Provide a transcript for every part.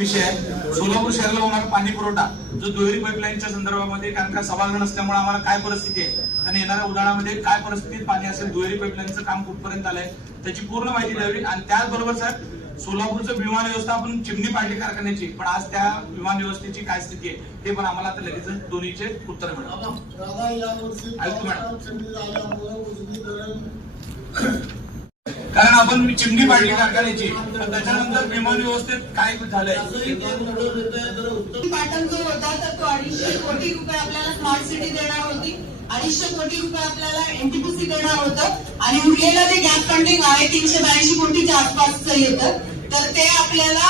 विषय सोलापूर शहराला होणारा पाणी पुरवठा जो दुहेरी पाईपलाईनच्या संदर्भामध्ये कारण का सभागृह नसल्यामुळे आम्हाला काय परिस्थिती आहे आणि येणाऱ्या उदाहरणामध्ये काय परिस्थितीत पाणी असेल दुहेरी पाईपलाईनचं काम कुठपर्यंत आलंय त्याची पूर्ण माहिती द्यावी आणि त्याचबरोबर साहेब सोलापूरचं विमान व्यवस्था आपण चिमणी पाडली कारखान्याची पण आज त्या विमान व्यवस्थेची काय स्थिती आहे ते पण आम्हाला आता लगेच दोन्हीचे उत्तर मिळेल कारण आपण चिमणी पाडली कारखान्याची त्याच्यानंतर विमान व्यवस्थेत काय झालंय पॅटर्न जो होता तर तो अडीचशे कोटी रुपये आपल्याला स्मार्ट सिटी देणार होती अडीचशे कोटी रुपये आपल्याला एनटीपीसी देणार होतं आणि उरलेलं जे गॅप फंडिंग आहे तीनशे ब्याऐंशी कोटीच्या आसपासच येतं तर ते आपल्याला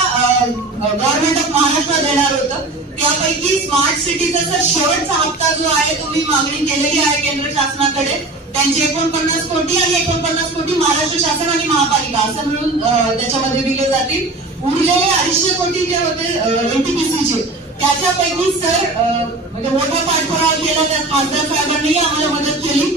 गव्हर्नमेंट ऑफ महाराष्ट्र देणार होतं त्यापैकी स्मार्ट सिटीचा जर शेवटचा हप्ता जो आहे तो मी मागणी केलेली आहे केंद्र शासनाकडे त्यांची एकोणपन्नास कोटी आणि एकोणपन्नास कोटी महाराष्ट्र शासन आणि महापालिका असं मिळून त्याच्यामध्ये दिले जातील उरलेले अडीचशे कोटी जे होते एनटीपीसीचे त्याच्यापैकी सर म्हणजे मोठा पाठपुरा केला त्या खासदार साहेबांनी आम्हाला मदत केली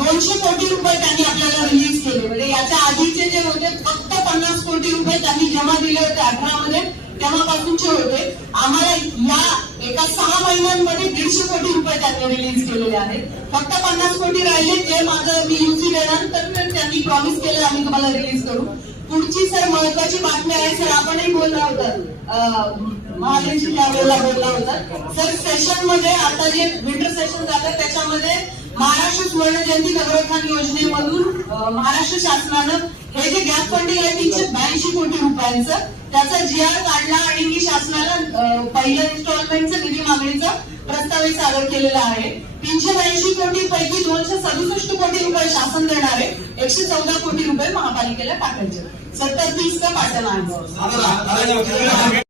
दोनशे कोटी रुपये त्यांनी आपल्याला रिलीज केले म्हणजे याच्या आधीचे जे होते फक्त पन्नास कोटी रुपये त्यांनी जेव्हा दिले होते अठरा मध्ये तेव्हापासूनचे होते आम्हाला या एका सहा महिन्यांमध्ये दीडशे कोटी रुपये त्यांनी रिलीज केलेले आहेत फक्त पन्नास कोटी राहिले ते माझं मी युसी देणार तर त्यांनी प्रॉमिस केलं आम्ही तुम्हाला रिलीज करू पुढची सर महत्वाची बातमी आहे सर आपणही बोलला होता महादेवशी त्यावेळेला बोलला होता सर सेशन मध्ये आता जे विंटर सेशन झालं त्याच्यामध्ये महाराष्ट्र सुवर्ण जयंती नगरोत्थान योजने महाराष्ट्र शासनानं हे जे गॅस फंडिंग आहे तीनशे ब्याऐंशी कोटी रुपयांचं त्याचा जी आर काढला आणि मी शासनाला पहिल्या इन्स्टॉलमेंटचं निधी मागणीचा प्रस्तावित सादर केलेला आहे तीनशे ब्याऐंशी कोटी पैकी दोनशे सदुसष्ट कोटी रुपये शासन देणार आहे एकशे चौदा कोटी रुपये महापालिकेला टाकायचे सत्तर तीस का आहे